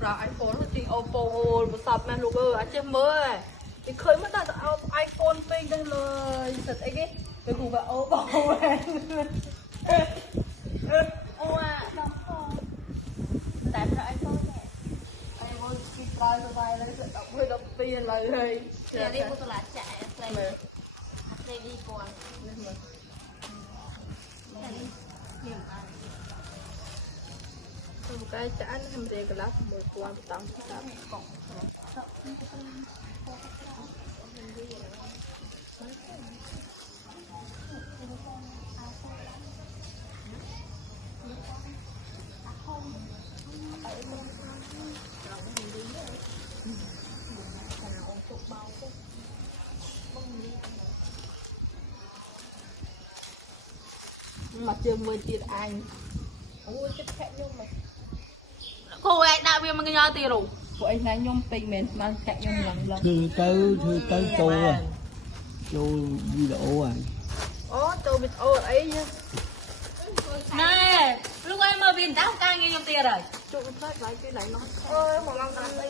ប្រើ iPhone ទី Oppo ប្រសពមែនលោកអើយអាចចេះមើលឯងឃើញមកតែ iPhone ពេកដែរលើសិតអីគេទៅគូថា Oppo ហ្នឹងអូអាដល់ផងតែប្រើ iPhone ដែរ iPhone គេប្រើសុបាយឡើយ11 12ឥឡូវហើយនេះពុទ្ធឡាចាក់ស្លេកស្លេកនេះពណ៌នេះមើលនេះបានទៅកាយចាក់នេះមិនរៀងកន្លះមួយពណ៌តាមតាមកងមកជើងមួយទៀតអញអូយចិត្តខែខ្ញុំមកគូឯងដាក់វាមកញ៉ាំទីរូពួកឯងថ្ងៃខ្ញុំពេកមែនស្មានខែខ្ញុំឡើងធ្វើទៅចូលវីដេអូហ្នឹងអូចូលវីដេអូអីណែលោកឯងមើលវីដេអូការងារខ្ញុំទៀតហើយជួបផ្លែខ្លាយពីណៃនោះអើយមកឡើងតាមអី